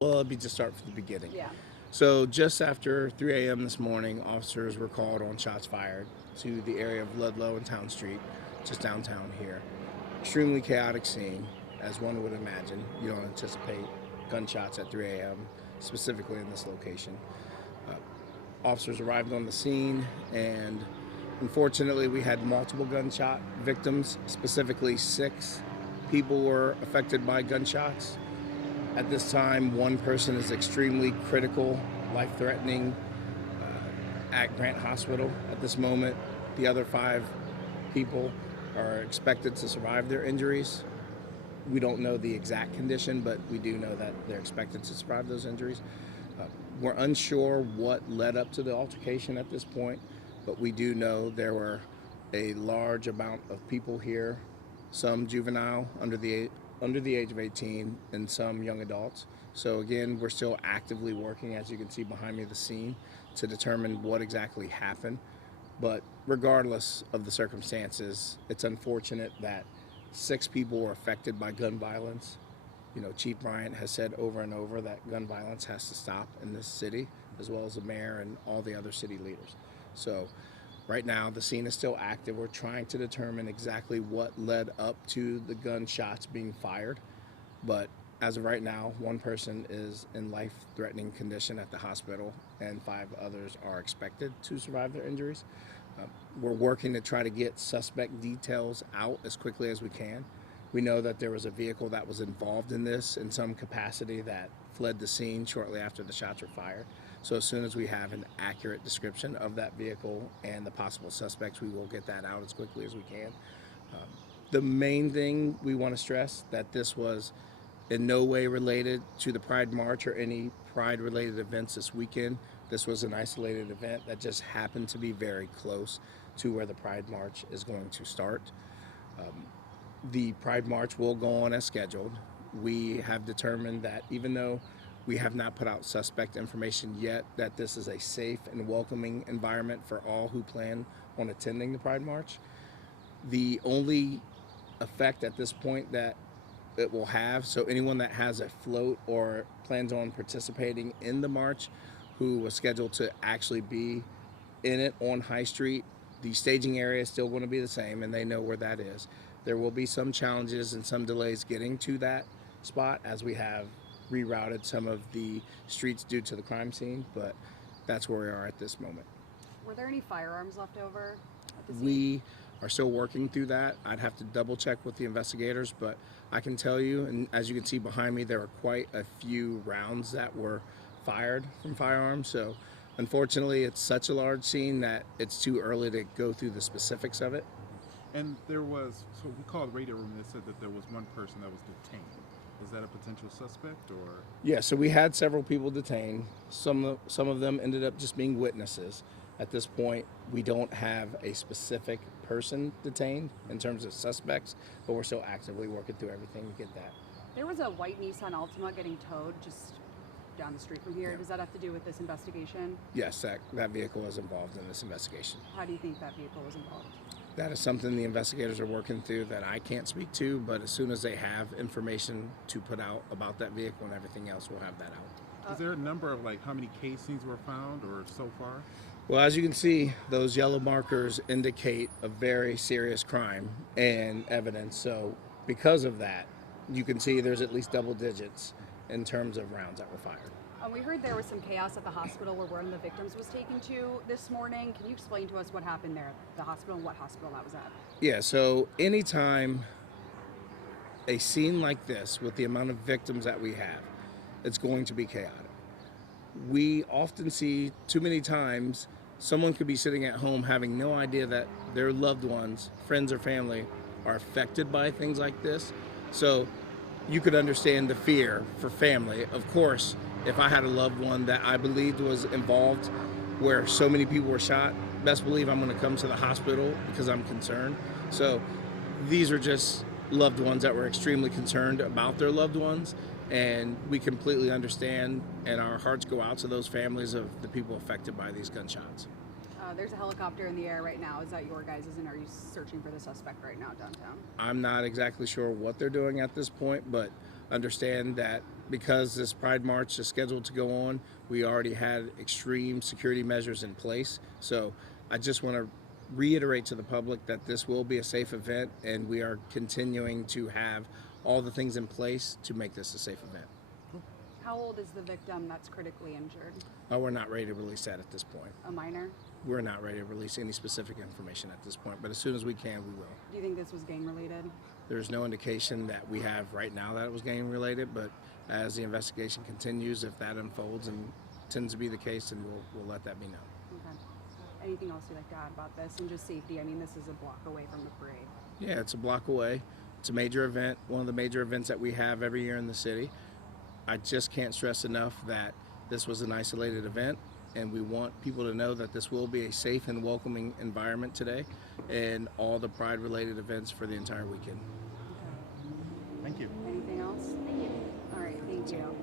Well, let me just start from the beginning. Yeah. So, just after 3 a.m. this morning, officers were called on shots fired to the area of Ludlow and Town Street, just downtown here. Extremely chaotic scene, as one would imagine. You don't anticipate gunshots at 3 a.m., specifically in this location. Uh, Officers arrived on the scene, and unfortunately, we had multiple gunshot victims. Specifically, 6 people were affected by gunshots. At this time, one person is extremely critical, life threatening at Grant Hospital at this moment. The other 5 people are expected to survive their injuries. We don't know the exact condition, but we do know that they're expected to survive those injuries. Uh, we're unsure what led up to the altercation at this point, but we do know there were a large amount of people here, some juvenile under the age of 18, and some young adults. So again, we're still actively working, as you can see behind me, the scene to determine what exactly happened. But regardless of the circumstances, it's unfortunate that 6 people were affected by gun violence. Chief Bryant has said over and over that gun violence has to stop in this city, as well as the mayor and all the other city leaders. So, right now, the scene is still active. We're trying to determine exactly what led up to the gunshots being fired. But as of right now, one person is in life threatening condition at the hospital, and 5 others are expected to survive their injuries. Uh, we're working to try to get suspect details out as quickly as we can. We know that there was a vehicle that was involved in this in some capacity that fled the scene shortly after the shots were fired. So, as soon as we have an accurate description of that vehicle and the possible suspects, we will get that out as quickly as we can. Um, the main thing we want to stress that this was in no way related to the Pride March or any Pride related events this weekend. This was an isolated event that just happened to be very close to where the Pride March is going to start. Um, the Pride March will go on as scheduled. We have determined that even though we have not put out suspect information yet, that this is a safe and welcoming environment for all who plan on attending the Pride March. The only effect at this point that it will have, so anyone that has a float or plans on participating in the march who was scheduled to actually be in it on High Street, the staging area is still going to be the same and they know where that is. There will be some challenges and some delays getting to that spot as we have rerouted some of the streets due to the crime scene, but that's where we are at this moment. Were there any firearms left over at the scene? We are still working through that. I'd have to double check with the investigators, but I can tell you, and as you can see behind me, there were quite a few rounds that were fired from firearms. So, unfortunately, it's such a large scene that it's too early to go through the specifics of it. And there was, so we called radio room that said that there was one person that was detained. Is that a potential suspect or? Yeah, so we had several people detained. Some of them ended up just being witnesses. At this point, we don't have a specific person detained in terms of suspects, but we're still actively working through everything to get that. There was a white Nissan Altima getting towed just down the street from here. Yeah. Does that have to do with this investigation? Yes, that vehicle is involved in this investigation. How do you think that vehicle was involved? That is something the investigators are working through that I can't speak to, but as soon as they have information to put out about that vehicle and everything else, we'll have that out. Is there a number of like how many casings were found or so far? Well, as you can see, those yellow markers indicate a very serious crime and evidence. So, because of that, you can see there's at least double digits in terms of rounds that were fired. We heard there was some chaos at the hospital where one of the victims was taken to this morning. Can you explain to us what happened there at the hospital and what hospital that was at? Yeah, so anytime a scene like this, with the amount of victims that we have, it's going to be chaotic. We often see too many times someone could be sitting at home having no idea that their loved ones, friends or family, are affected by things like this. So you could understand the fear for family. Of course, if I had a loved one that I believed was involved where so many people were shot, best believe I'm going to come to the hospital because I'm concerned. So these are just loved ones that were extremely concerned about their loved ones, and we completely understand, and our hearts go out to those families of the people affected by these gunshots. There's a helicopter in the air right now. Is that your guys'? And are you searching for the suspect right now downtown? I'm not exactly sure what they're doing at this point, but understand that because this Pride March is scheduled to go on, we already had extreme security measures in place. So I just want to reiterate to the public that this will be a safe event, and we are continuing to have all the things in place to make this a safe event. How old is the victim that's critically injured? We're not ready to release that at this point. A minor? We're not ready to release any specific information at this point, but as soon as we can, we will. Do you think this was gang related? There's no indication that we have right now that it was gang related, but as the investigation continues, if that unfolds and tends to be the case, then we'll let that be known. Okay. Anything else you'd like to add about this and just safety? I mean, this is a block away from the parade. Yeah, it's a block away. It's a major event, one of the major events that we have every year in the city. I just can't stress enough that this was an isolated event, and we want people to know that this will be a safe and welcoming environment today and all the Pride related events for the entire weekend. Thank you. Anything else? Thank you. All right, thank you.